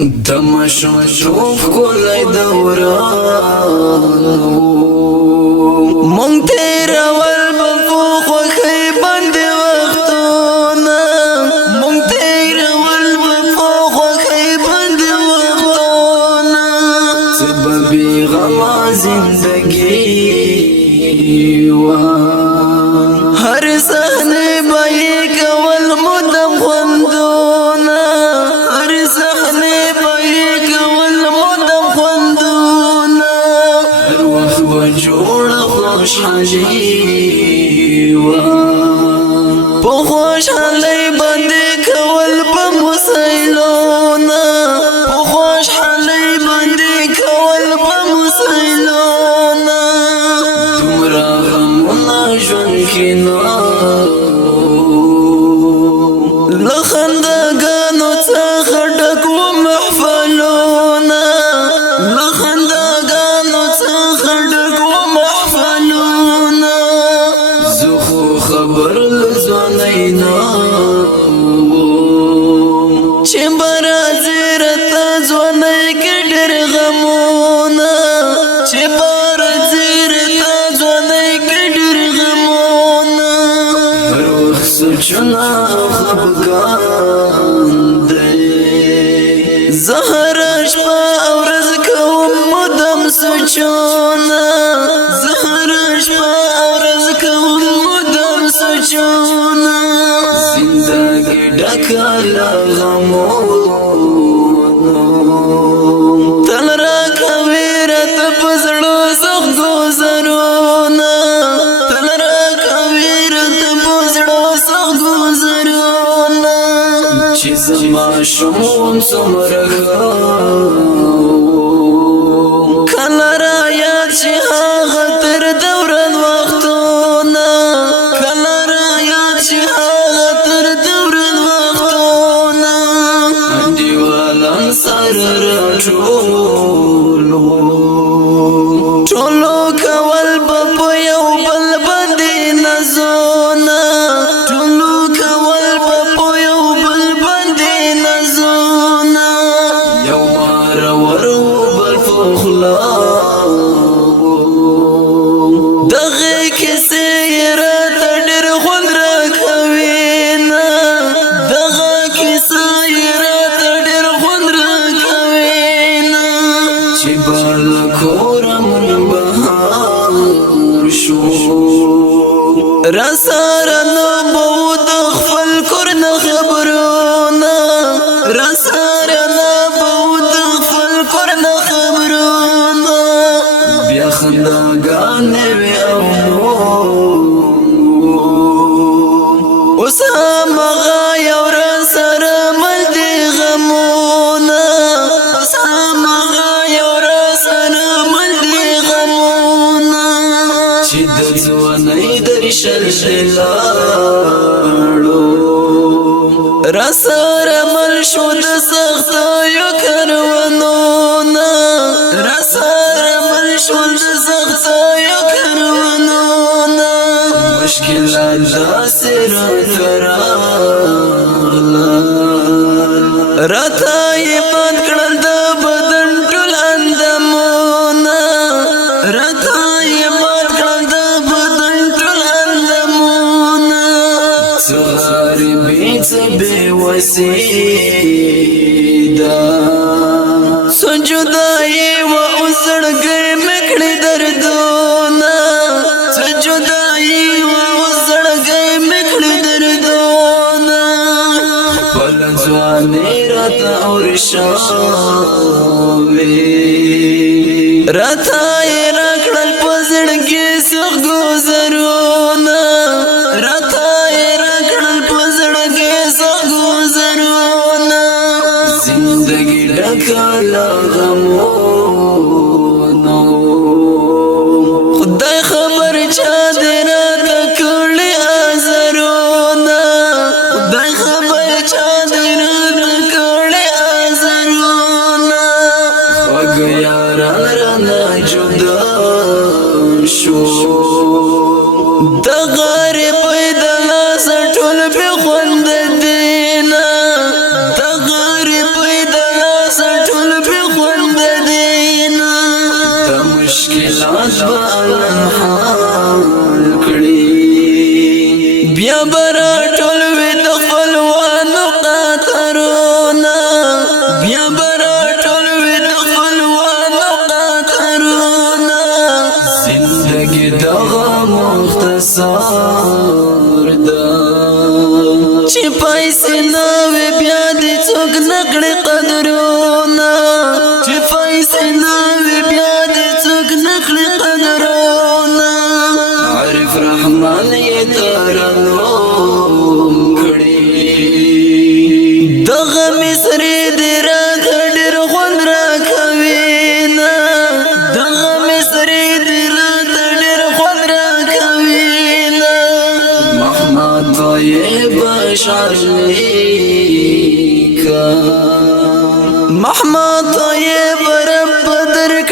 دمشق شوف كل دوران مونږ تیرول بفوخ وخی بند وختونه مونږ تیرول بفوخ وخی بند وختونه سببی غما زندگی هر صحنه بای کول مدم خوندونه هر صحنه بای کول مدم خوندونه هر وخت بجوړ خوشحالي په خوشحالي باندې کول په مسایلونه په خوشحالي باندې کول په مسایلونه دومره غمونه ژوند کې نه له خنداګانو څخه ډک و محفلونه له خنداګانو څخه ډک و محفلونه زه خو خبر له ځوانۍ نه چې به راځي راته ځوانۍ کې ډېر غمونه چې به راځي راته ځوانۍ کې ډېر غمونه هر وخت سوچونه خفګان دی زه هره شپه او ورځ کوم مدام سوچونه زه هره شپه او ورځ کوم مدام سوچونه زندګي ډکه له غمونو تل راکوي راته په زړه سخت ګوزرونه تل راکوي راته په زړه سخت ګوزرونه چې زما شمون څومره کله رایاد شي هغه تر دوران وختونه کله رایاد شي هغه تر دوران وختونه انډیوالان سره راټولو ټولو کول به په یو بل باندې نازونه ټولو کول به په یو بل باندې نازونه یو مار ورو بل فخلا دغه کیسې راته ډېر خوند راکوي نه دغه کیسې راته ډېر خوند راکوي نه چې بل کورم بهار شو راسره نه به د خپل کور نه خبرونه راسره نه به د خپل کور نه خبرونه بیا خنداګانې وي او اوس هماغه یو راسره مل دي غمونه اوس هماغه یو راسره مل دي غمونه چې د ځوانۍ درشل لاړو راسره مل شو د سختیو کاروانونه راسره مل شو د سختیو کاروانونه مشکلات داسې راته راغلل راته یې مات کړل د بدن ټول اندامونه راته یې مات کړل د بدن ټول اندامونه څه غریبي څه بېوسي ده څه جدایي وه اوس زړګی مې کړي دردونه څه جدایي وه اوس زړګی مې کړي دردونه خپله ځواني راته ورشاوي راته یې راکړل په زړګي سخت ګوزرونه راته یې راکړل په زړګي سخت ګوزرونه زندګي ډکه له غمونو خدای خبر چا دې راته کړي ازارونه خدای خبر چا دې راته کړي ازارونه خوږ یاران رانه جدا شو د غریبۍ د لاسه ټول بې خوند دي نه د غریبۍ د لاسه زما طيب رب در